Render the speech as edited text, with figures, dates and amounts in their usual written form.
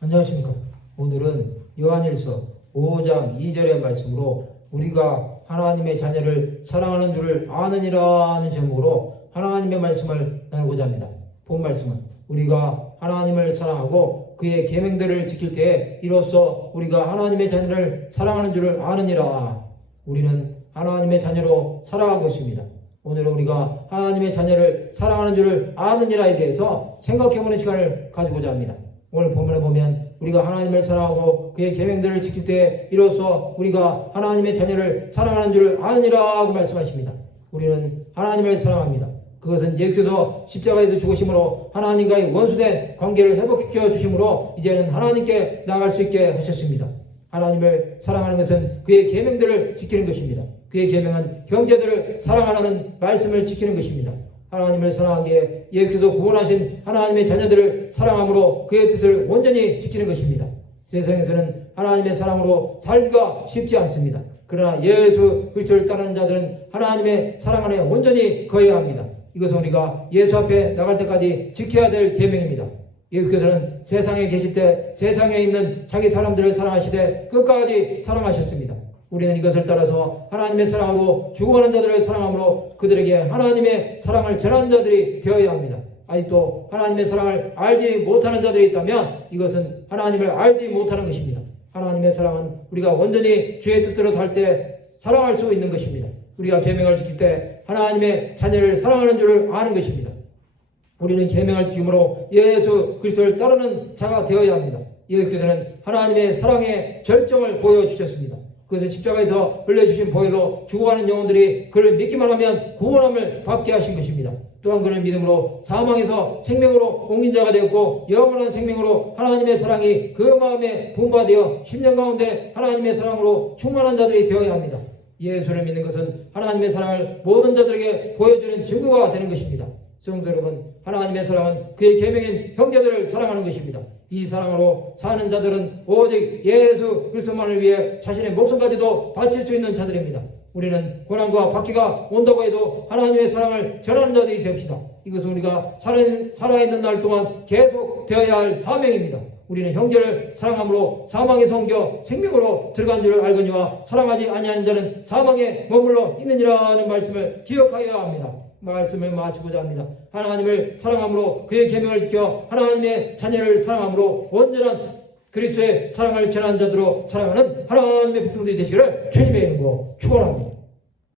안녕하십니까. 오늘은 요한일서 5장 2절의 말씀으로 우리가 하나님의 자녀를 사랑하는 줄을 아느니라는 제목으로 하나님의 말씀을 나누고자 합니다. 본 말씀은 우리가 하나님을 사랑하고 그의 계명들을 지킬 때에 이로써 우리가 하나님의 자녀를 사랑하는 줄을 아느니라. 우리는 하나님의 자녀로 살아가고 있습니다. 오늘은 우리가 하나님의 자녀를 사랑하는 줄을 아느니라에 대해서 생각해보는 시간을 가지고자 합니다. 오늘 본문에 보면 우리가 하나님을 사랑하고 그의 계명들을 지킬 때 이로써 우리가 하나님의 자녀를 사랑하는 줄을 아느니라고 말씀하십니다. 우리는 하나님을 사랑합니다. 그것은 예수께서 십자가에서 죽으심으로 하나님과의 원수된 관계를 회복시켜 주심으로 이제는 하나님께 나아갈 수 있게 하셨습니다. 하나님을 사랑하는 것은 그의 계명들을 지키는 것입니다. 그의 계명은 형제들을 사랑하라는 말씀을 지키는 것입니다. 하나님을 사랑하기에 예수께서 구원하신 하나님의 자녀들을 사랑함으로 그의 뜻을 온전히 지키는 것입니다. 세상에서는 하나님의 사랑으로 살기가 쉽지 않습니다. 그러나 예수 그리스도를 따르는 자들은 하나님의 사랑 안에 온전히 거해야 합니다. 이것은 우리가 예수 앞에 나갈 때까지 지켜야 될 계명입니다. 예수께서는 세상에 계실 때 세상에 있는 자기 사람들을 사랑하시되 끝까지 사랑하셨습니다. 우리는 이것을 따라서 하나님의 사랑으로 죽어가는 자들을 사랑함으로 그들에게 하나님의 사랑을 전하는 자들이 되어야 합니다. 아직도 하나님의 사랑을 알지 못하는 자들이 있다면 이것은 하나님을 알지 못하는 것입니다. 하나님의 사랑은 우리가 온전히 주의 뜻대로 살 때 사랑할 수 있는 것입니다. 우리가 계명을 지킬 때 하나님의 자녀를 사랑하는 줄을 아는 것입니다. 우리는 계명을 지킴으로 예수 그리스도를 따르는 자가 되어야 합니다. 예수께서는 하나님의 사랑의 절정을 보여주셨습니다. 그것은 십자가에서 흘려주신 보혈로 죽어가는 영혼들이 그를 믿기만 하면 구원함을 받게 하신 것입니다. 또한 그를 믿음으로 사망에서 생명으로 옮긴 자가 되었고 영원한 생명으로 하나님의 사랑이 그 마음에 분바되어 10년 가운데 하나님의 사랑으로 충만한 자들이 되어야 합니다. 예수를 믿는 것은 하나님의 사랑을 모든 자들에게 보여주는 증거가 되는 것입니다. 성도 여러분, 하나님의 사랑은 그의 계명인 형제들을 사랑하는 것입니다. 이 사랑으로 사는 자들은 오직 예수 그리스도만을 위해 자신의 목숨까지도 바칠 수 있는 자들입니다. 우리는 고난과 박해가 온다고 해도 하나님의 사랑을 전하는 자들이 됩시다. 이것은 우리가 살아있는 날 동안 계속 되어야 할 사명입니다. 우리는 형제를 사랑함으로 사망에서 옮겨 생명으로 들어간 줄을 알거니와 사랑하지 아니하는 자는 사망에 머물러 있느니라는 말씀을 기억하여야 합니다. 말씀을 마치고자 합니다. 하나님을 사랑함으로 그의 계명을 지켜 하나님의 자녀를 사랑함으로 온전한 그리스도의 사랑을 전하는 자들로 사랑하는 하나님의 백성들이 되시기를 주님의 이름으로 축원합니다.